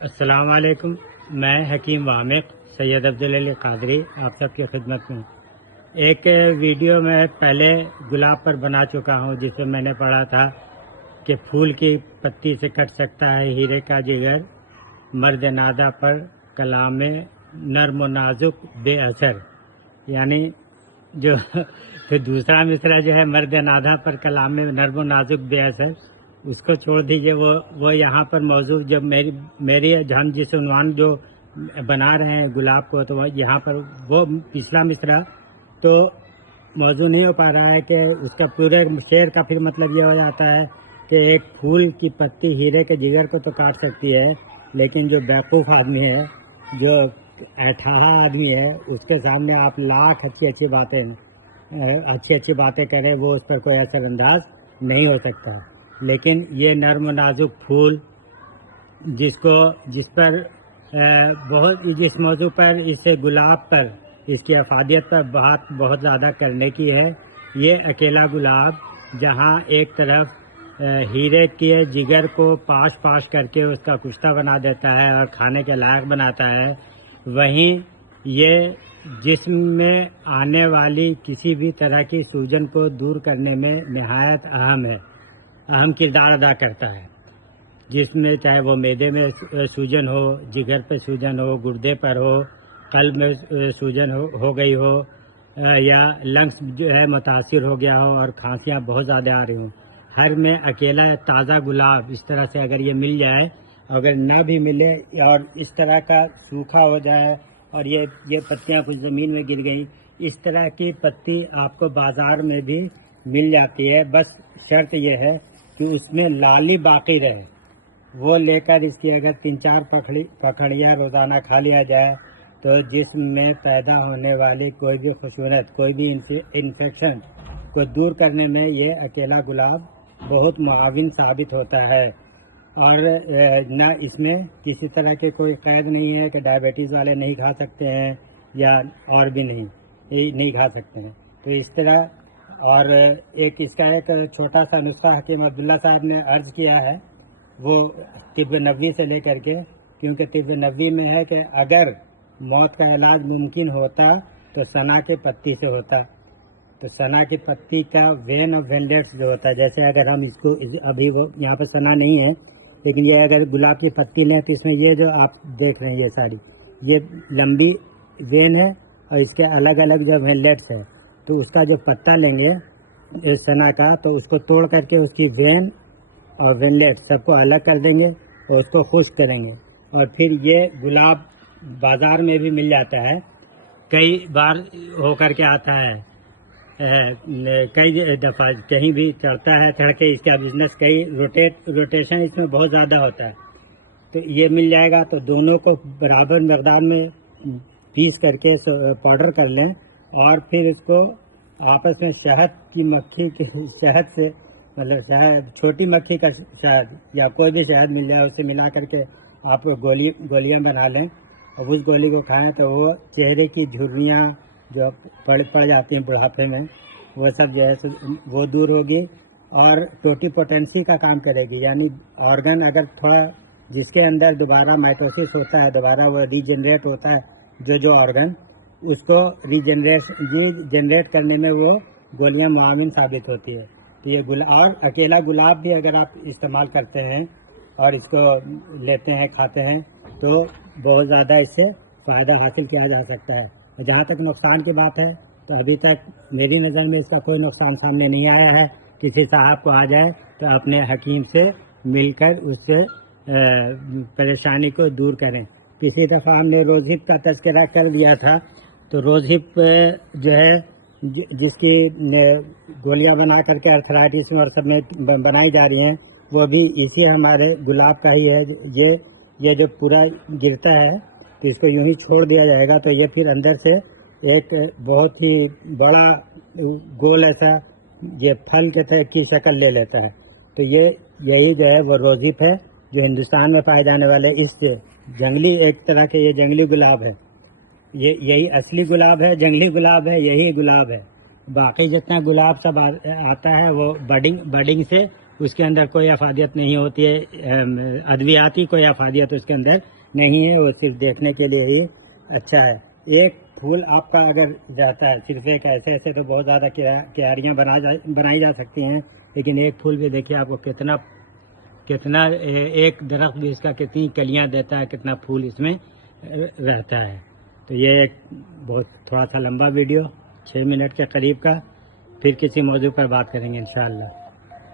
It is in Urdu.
السلام علیکم. میں حکیم وامق سید عبدالعلی قادری آپ سب کی خدمت میں. ایک ویڈیو میں پہلے گلاب پر بنا چکا ہوں جس میں میں نے پڑھا تھا کہ پھول کی پتی سے کٹ سکتا ہے ہیرے کا جگر، مرد نادہ پر کلام نرم و نازک بے اثر. یعنی جو پھر دوسرا مصرع جو ہے مرد نادہ پر کلام نرم و نازک بے اثر، اس کو چھوڑ دیجئے. وہ یہاں پر موضوع جب میری ہم جس عنوان جو بنا رہے ہیں گلاب کو، تو یہاں پر وہ پچھلا مصرع تو موضوع نہیں ہو پا رہا ہے کہ اس کا پورے شعر کا پھر مطلب یہ ہو جاتا ہے کہ ایک پھول کی پتی ہیرے کے جگر کو تو کاٹ سکتی ہے، لیکن جو بیوقوف آدمی ہے، جو اٹھارہ آدمی ہے، اس کے سامنے آپ لاکھ اچھی باتیں کریں، وہ اس پر کوئی اثر انداز نہیں ہو سکتا. لیکن یہ نرم و نازک پھول جس موضوع پر اس گلاب پر اس کی افادیت پر بات بہت زیادہ کرنے کی ہے، یہ اکیلا گلاب جہاں ایک طرف ہیرے کے جگر کو پاش کر کے اس کا کشتہ بنا دیتا ہے اور کھانے کے لائق بناتا ہے، وہیں یہ جسم میں آنے والی کسی بھی طرح کی سوجن کو دور کرنے میں نہایت اہم کردار ادا کرتا ہے. جس میں چاہے وہ معدے میں سوجن ہو، جگر پہ سوجن ہو، گردے پر ہو، قلب میں سوجن ہو گئی ہو، یا لنگس جو ہے متاثر ہو گیا ہو اور کھانسیاں بہت زیادہ آ رہی ہوں، ہر میں اکیلا تازہ گلاب اس طرح سے اگر یہ مل جائے، اگر نہ بھی ملے اور اس طرح کا سوکھا ہو جائے اور یہ پتیاں کچھ زمین میں گر گئیں، اس طرح کی پتی آپ کو بازار میں بھی مل جاتی ہے. بس شرط یہ ہے کہ اس میں لالی باقی رہے. وہ لے کر اس کی اگر 3-4 پکڑیاں روزانہ کھا لیا جائے تو جسم میں پیدا ہونے والی کوئی بھی خشونت، کوئی بھی انفیکشن کو دور کرنے میں یہ اکیلا گلاب بہت معاون ثابت ہوتا ہے. اور نہ اس میں کسی طرح کے کوئی قید نہیں ہے کہ ڈائبٹیز والے نہیں کھا سکتے ہیں یا اور بھی نہیں کھا سکتے ہیں. تو اس طرح اور اس کا ایک چھوٹا سا نسخہ حکیم عبداللہ صاحب نے عرض کیا ہے، وہ طب نبوی سے لے کر کے، کیونکہ طب نبوی میں ہے کہ اگر موت کا علاج ممکن ہوتا تو سنا کے پتی سے ہوتا. تو سنا کی پتی کا وین آف وینلیٹس جو ہوتا ہے، جیسے اگر ہم اس کو ابھی وہ یہاں پہ سنا نہیں ہے، لیکن یہ اگر گلاب کی پتی لیں تو اس میں یہ جو آپ دیکھ رہے ہیں یہ ساری یہ لمبی وین ہے اور اس کے الگ الگ جو وینلیٹس ہے، تو اس کا جو پتا لیں گے سنا کا، تو اس کو توڑ کر کے اس کی وین اور وینلیٹ سب کو الگ کر دیں گے اور اس کو خشک کریں گے، اور پھر یہ گلاب بازار میں بھی مل جاتا ہے. کئی بار ہو کر کے آتا ہے، کئی دفعہ کہیں بھی چڑھتا ہے، چڑھ کے اس کا بزنس کئی روٹیشن اس میں بہت زیادہ ہوتا ہے. تو یہ مل جائے گا تو دونوں کو برابر مقدار میں پیس کر کے پاؤڈر کر لیں، اور پھر اس کو آپس میں شہد کی مکھی کے شہد سے، مطلب شہد چھوٹی مکھی کا شہد یا کوئی بھی شہد مل جائے، اسے ملا کر کے آپ گولیاں بنا لیں اور اس گولی کو کھائیں تو وہ چہرے کی جھریاں جو پڑ جاتی ہیں بڑھاپے میں، وہ سب جو ہے وہ دور ہوگی اور ٹوٹی پوٹینسی کا کام کرے گی. یعنی آرگن اگر تھوڑا جس کے اندر دوبارہ مائٹوسس ہوتا ہے، دوبارہ وہ ریجنریٹ ہوتا ہے جو آرگن، اس کو ریجنریٹ کرنے میں وہ گولیاں معاون ثابت ہوتی ہے. تو یہ اور اکیلا گلاب بھی اگر آپ استعمال کرتے ہیں اور اس کو لیتے ہیں کھاتے ہیں تو بہت زیادہ اس سے فائدہ حاصل کیا جا سکتا ہے. جہاں تک نقصان کی بات ہے تو ابھی تک میری نظر میں اس کا کوئی نقصان سامنے نہیں آیا ہے. کسی صاحب کو آ جائے تو اپنے حکیم سے مل کر اس سے پریشانی کو دور کریں. کسی دفعہ ہم نے روز ہپ کا تذکرہ کر دیا تھا، تو روز ہپ جو ہے جس کی گولیاں بنا کر کے ارتھرائٹس میں اور سب میں بنائی جا رہی ہیں، وہ بھی اسی ہمارے گلاب کا ہی ہے. یہ جو پورا گرتا ہے تو اس کو یوں ہی چھوڑ دیا جائے گا تو یہ پھر اندر سے ایک بہت ہی بڑا گول ایسا یہ پھل کی شکل لے لیتا ہے. تو یہی جو ہے وہ روز ہپ ہے جو ہندوستان میں پائے جانے والے اس جنگلی ایک طرح کے یہ جنگلی گلاب ہے. یہی اصلی گلاب ہے، جنگلی گلاب ہے، یہی گلاب ہے. باقی جتنا گلاب سب آتا ہے وہ بڈنگ سے اس کے اندر کوئی افادیت نہیں ہوتی ہے، ادویاتی کوئی افادیت اس کے اندر نہیں ہے، وہ صرف دیکھنے کے لیے ہی اچھا ہے۔ ایک پھول آپ کا اگر جاتا ہے صرف ایک ایسے تو بہت زیادہ کیاریاں بنائی جا سکتی ہیں، لیکن ایک پھول بھی دیکھیے آپ کو کتنا ایک درخت بھی اس کا کتنی کلیاں دیتا ہے، کتنا پھول اس میں رہتا ہے۔ تو یہ ایک بہت تھوڑا سا لمبا ویڈیو 6 منٹ کے قریب کا، پھر کسی موضوع پر بات کریں گے انشاءاللہ۔